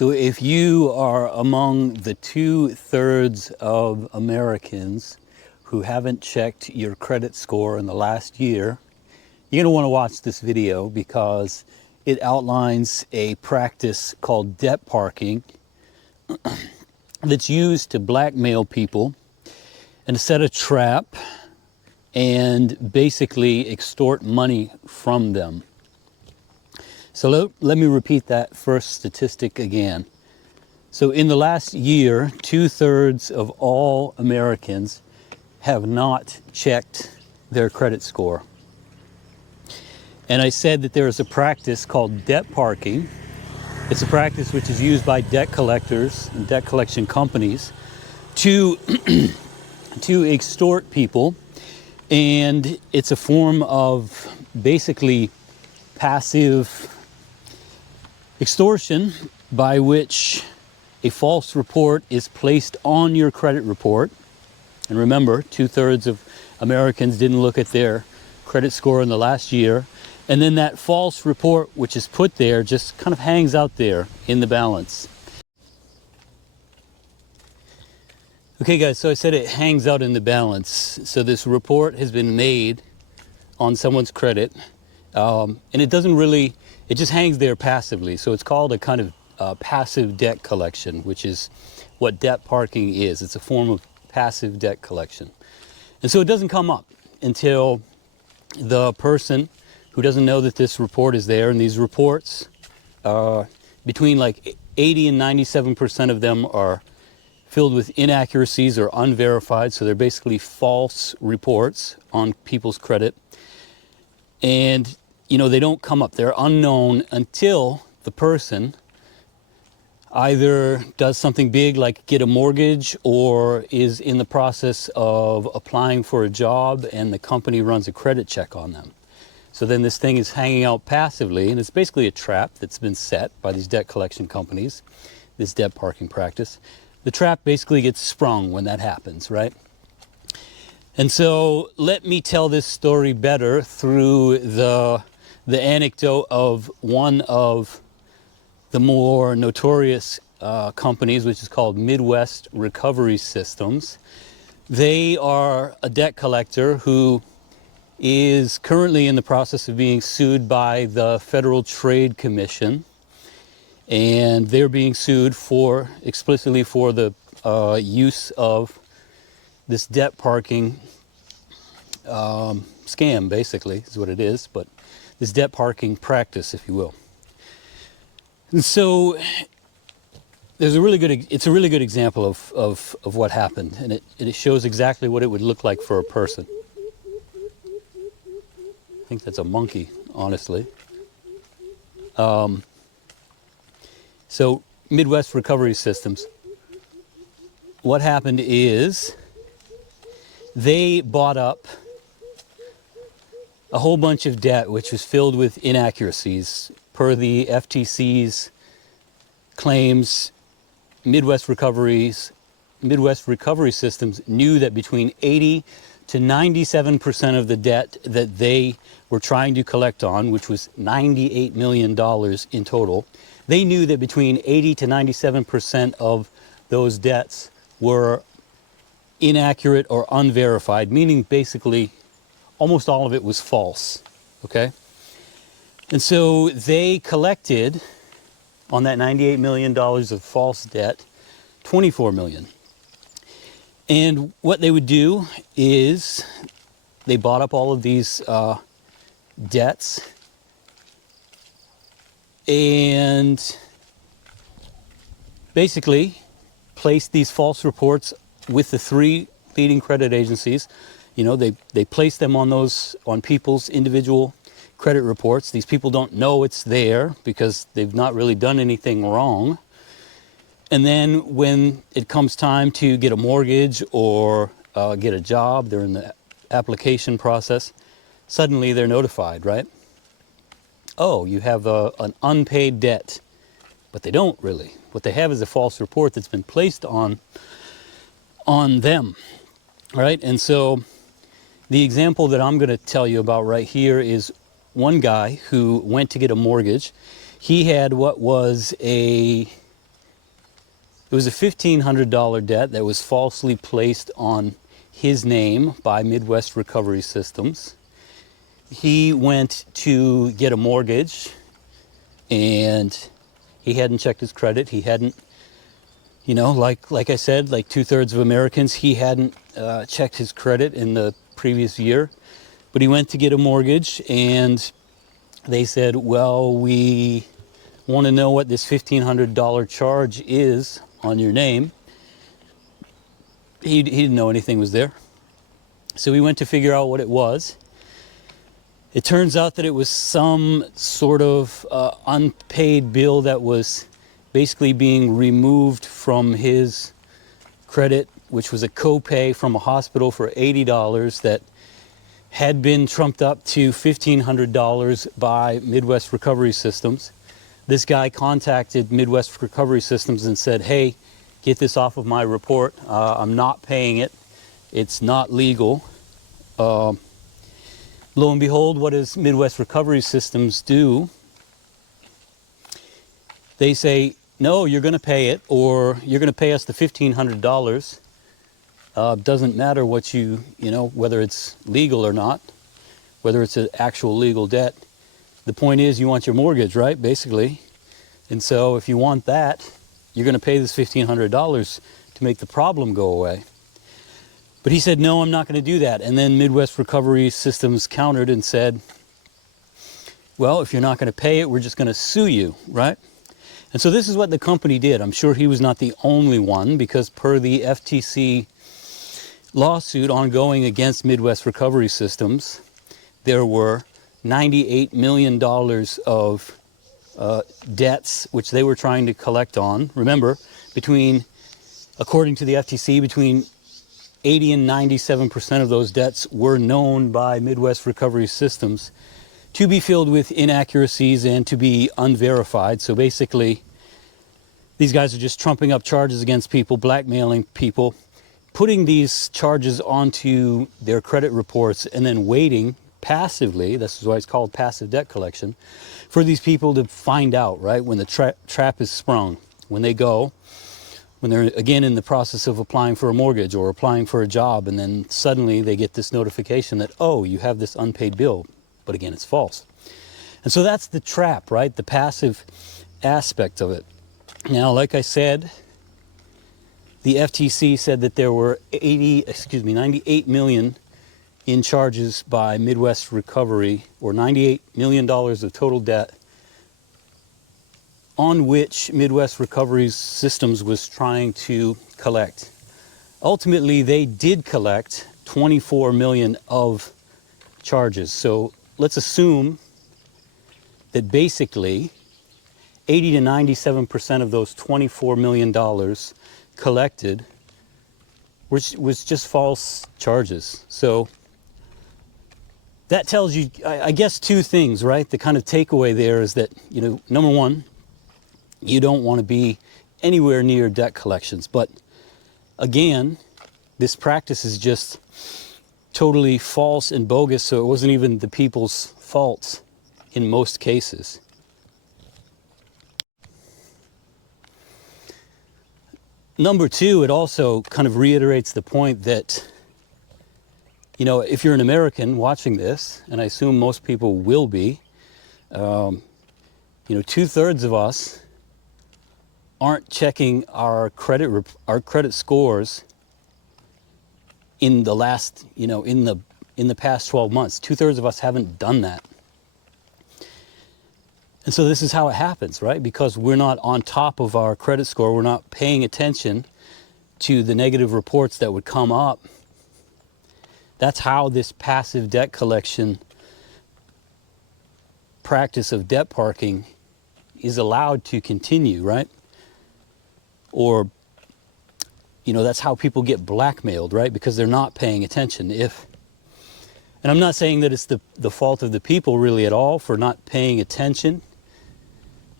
So if you are among the 2/3 of Americans who haven't checked your credit score in the last year, you're going to want to watch this video because it outlines a practice called debt parking that's used to blackmail people and to set a trap and basically extort money from them. So let me repeat that first statistic again. So in the last year, 2/3 of all Americans have not checked their credit score. And I said that there is a practice called debt parking. It's a practice which is used by debt collectors and debt collection companies to, to extort people. And it's a form of basically passive extortion by which a false report is placed on your credit report. And remember, 2/3 of Americans didn't look at their credit score in the last year. And then that false report, which is put there, just kind of hangs out there in the balance. Okay guys, so I said it hangs out in the balance. So this report has been made on someone's credit, and it doesn't really, it just hangs there passively. So it's called a kind of passive debt collection, which is what debt parking is. It's a form of passive debt collection. And so it doesn't come up until the person who doesn't know that this report is there, and these reports, between like 80 and 97% of them are filled with inaccuracies or unverified, so they're basically false reports on people's credit. And you know, they don't come up, they're unknown until the person either does something big like get a mortgage or is in the process of applying for a job and the company runs a credit check on them. So then this thing is hanging out passively, and it's basically a trap that's been set by these debt collection companies, this debt parking practice. The trap basically gets sprung when that happens, right? And so let me tell this story better through the anecdote of one of the more notorious companies, which is called Midwest Recovery Systems. They are a debt collector who is currently in the process of being sued by the Federal Trade Commission, and they're being sued for explicitly for the use of this debt parking scam, basically is what it is, but this debt parking practice, if you will. And so there's it's a really good example of what happened, and it shows exactly what it would look like for a person. I think that's a monkey, honestly. So Midwest Recovery Systems, what happened is they bought up a whole bunch of debt which was filled with inaccuracies. Per the FTC's claims, Midwest Recovery Systems knew that between 80 to 97% of the debt that they were trying to collect on, which was $98 million in total, they knew that between 80 to 97% of those debts were inaccurate or unverified, meaning basically almost all of it was false, okay? And so they collected on that $98 million of false debt, $24 million. And what they would do is they bought up all of these debts and basically placed these false reports with the 3 leading credit agencies. You know, they placed them on people's individual credit reports. These people don't know it's there because they've not really done anything wrong. And then when it comes time to get a mortgage or get a job, they're in the application process, suddenly they're notified, right? Oh, you have an unpaid debt. But they don't really. What they have is a false report that's been placed on them, right? And so the example that I'm going to tell you about right here is one guy who went to get a mortgage. He had what was a It was a $1,500 debt that was falsely placed on his name by Midwest Recovery Systems. He went to get a mortgage and he hadn't checked his credit. He hadn't, you know, like I said, like 2/3 of Americans, he hadn't checked his credit in the previous year. But he went to get a mortgage and they said, well, we want to know what this $1,500 charge is on your name. He didn't know anything was there. So we went to figure out what it was. It turns out that it was some sort of unpaid bill that was basically being removed from his credit, which was a copay from a hospital for $80 that had been trumped up to $1,500 by Midwest Recovery Systems. This guy contacted Midwest Recovery Systems and said, hey, get this off of my report. I'm not paying it. It's not legal. Lo and behold, what does Midwest Recovery Systems do? They say, no, you're going to pay it, or you're going to pay us the $1,500. Doesn't matter what you know, whether it's legal or not, whether it's an actual legal debt. The point is you want your mortgage, right, basically. And so if you want that, you're going to pay this $1,500 to make the problem go away. But he said, no, I'm not going to do that. And then Midwest Recovery Systems countered and said, well, if you're not going to pay it, we're just going to sue you, right? And so this is what the company did. I'm sure he was not the only one, because per the FTC lawsuit ongoing against Midwest Recovery Systems, there were $98 million of debts which they were trying to collect on. Remember, according to the FTC, between 80 and 97% of those debts were known by Midwest Recovery Systems to be filled with inaccuracies and to be unverified. So basically, these guys are just trumping up charges against people, blackmailing people, putting these charges onto their credit reports, and then waiting passively, this is why it's called passive debt collection, for these people to find out, right, when the trap is sprung, when they're again in the process of applying for a mortgage or applying for a job, and then suddenly they get this notification that, oh, you have this unpaid bill, but again, it's false. And so that's the trap, right, the passive aspect of it. Now, like I said, the FTC said that there were 98 million in charges by Midwest Recovery, or $98 million of total debt on which Midwest Recovery Systems was trying to collect. Ultimately, they did collect 24 million of charges. So let's assume that basically 80 to 97% of those $24 million collected was just false charges. So that tells you, I guess, two things, right? The kind of takeaway there is that, you know, number one, you don't want to be anywhere near debt collections. But again, this practice is just totally false and bogus, so it wasn't even the people's fault in most cases. Number two, it also kind of reiterates the point that, you know, if you're an American watching this, and I assume most people will be, you know, 2/3 of us aren't checking our credit scores in the last, you know, in the past 12 months. 2/3 of us haven't done that. And so this is how it happens, right? Because we're not on top of our credit score, we're not paying attention to the negative reports that would come up. That's how this passive debt collection practice of debt parking is allowed to continue, right? Or, you know, that's how people get blackmailed, right? Because they're not paying attention. And I'm not saying that it's the fault of the people really at all for not paying attention.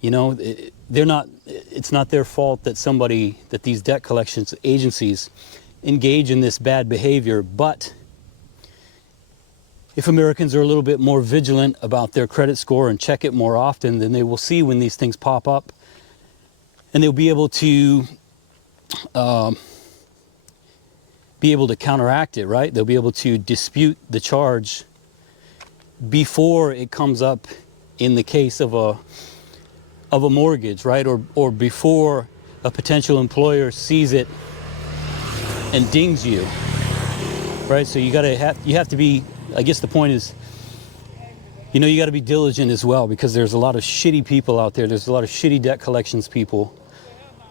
You know, it's not their fault that these debt collections agencies engage in this bad behavior. But if Americans are a little bit more vigilant about their credit score and check it more often, then they will see when these things pop up, and they'll be able to be able to counteract it, right? They'll be able to dispute the charge before it comes up in the case of a mortgage, right? Or before a potential employer sees it and dings you, right? So you have to be, I guess the point is, you know, you got to be diligent as well, because there's a lot of shitty people out there. There's a lot of shitty debt collections people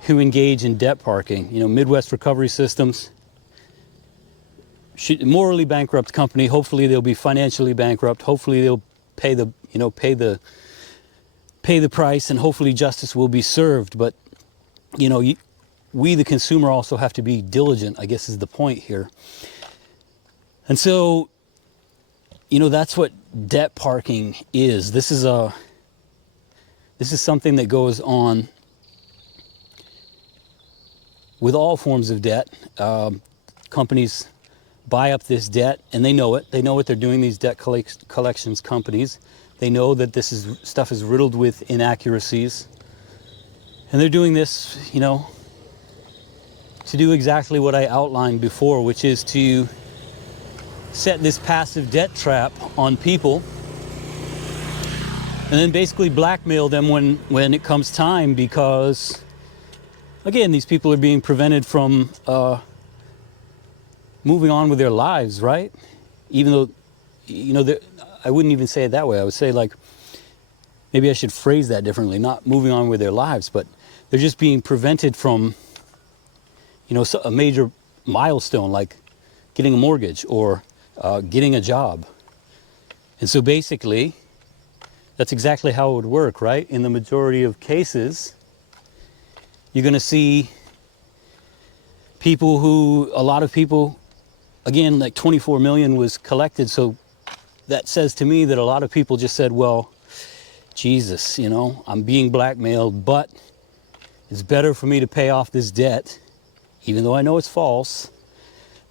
who engage in debt parking. You know, Midwest Recovery Systems, morally bankrupt company. Hopefully they'll be financially bankrupt. Hopefully they'll pay the, you know, pay the price, and hopefully justice will be served. But, you know, we the consumer also have to be diligent, I guess is the point here. And so, you know, that's what debt parking is. This is something that goes on with all forms of debt. Companies buy up this debt, and they know it. They know what they're doing, these debt collections companies. They know that this stuff is riddled with inaccuracies. And they're doing this, you know, to do exactly what I outlined before, which is to set this passive debt trap on people and then basically blackmail them when it comes time, because, again, these people are being prevented from moving on with their lives, right? Even though, you know, I wouldn't even say it that way. I would say, like, maybe I should phrase that differently, not moving on with their lives, but they're just being prevented from, you know, a major milestone like getting a mortgage or getting a job. And so basically, that's exactly how it would work, right? In the majority of cases, you're going to see a lot of people, again, like 24 million was collected. So that says to me that a lot of people just said, well, Jesus, you know, I'm being blackmailed, but it's better for me to pay off this debt, even though I know it's false,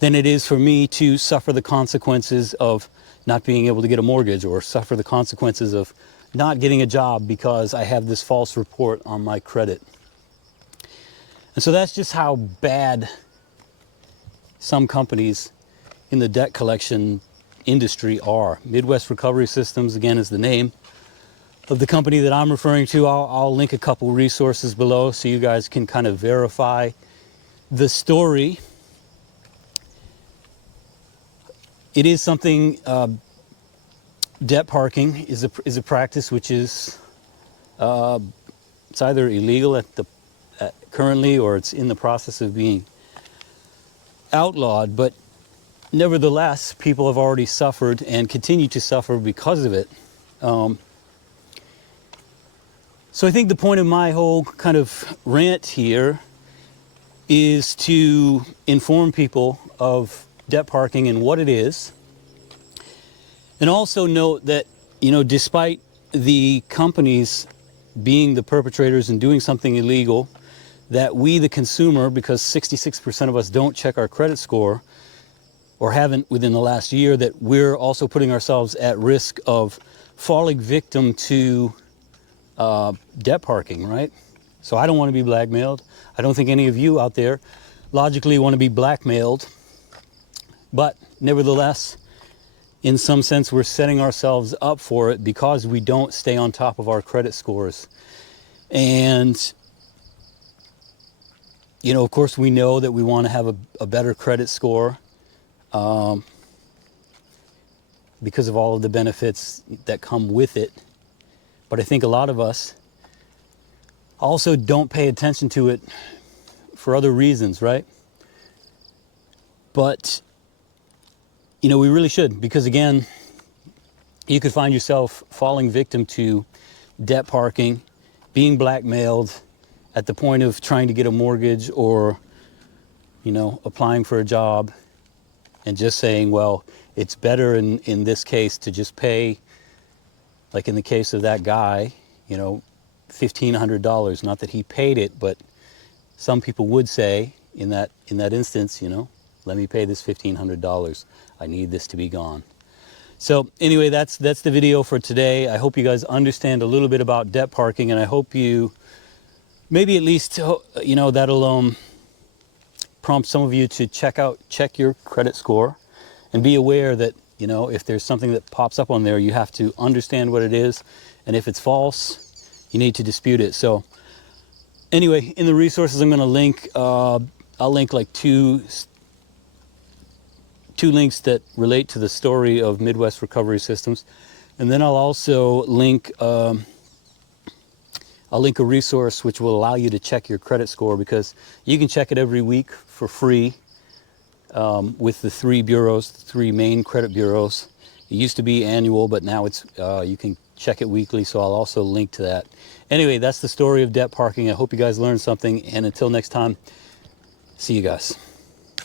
than it is for me to suffer the consequences of not being able to get a mortgage, or suffer the consequences of not getting a job because I have this false report on my credit. And so that's just how bad some companies in the debt collection industry are. Midwest Recovery Systems, again, is the name of the company that I'm referring to. I'll link a couple resources below so you guys can kind of verify the story. It is something, debt parking is a practice which is, it's either illegal currently, or it's in the process of being outlawed, but nevertheless, people have already suffered and continue to suffer because of it. So I think the point of my whole kind of rant here is to inform people of debt parking and what it is. And also note that, you know, despite the companies being the perpetrators and doing something illegal, that we, the consumer, because 66% of us don't check our credit score, or haven't within the last year, that we're also putting ourselves at risk of falling victim to debt parking, right? So I don't want to be blackmailed. I don't think any of you out there logically want to be blackmailed. But nevertheless, in some sense, we're setting ourselves up for it because we don't stay on top of our credit scores. And, you know, of course, we know that we want to have a better credit score because of all of the benefits that come with it. But I think a lot of us also don't pay attention to it for other reasons, right? But, you know, we really should, because again, you could find yourself falling victim to debt parking, being blackmailed at the point of trying to get a mortgage, or, you know, applying for a job, and just saying, well, it's better in this case to just pay, like in the case of that guy, you know, $1,500. Not that he paid it, but some people would say in that instance, you know, let me pay this $1,500. I need this to be gone. So anyway, that's the video for today. I hope you guys understand a little bit about debt parking, and I hope you maybe at least, you know, that'll prompt some of you to check your credit score and be aware that, you know, if there's something that pops up on there, you have to understand what it is. And if it's false, you need to dispute it. So anyway, in the resources, I'm going to link, I'll link like two links that relate to the story of Midwest Recovery Systems. And then I'll also link, I'll link a resource which will allow you to check your credit score, because you can check it every week for free with the three bureaus, the three main credit bureaus. It used to be annual, but now it's you can check it weekly, so I'll also link to that. Anyway, that's the story of debt parking. I hope you guys learned something, and until next time, see you guys.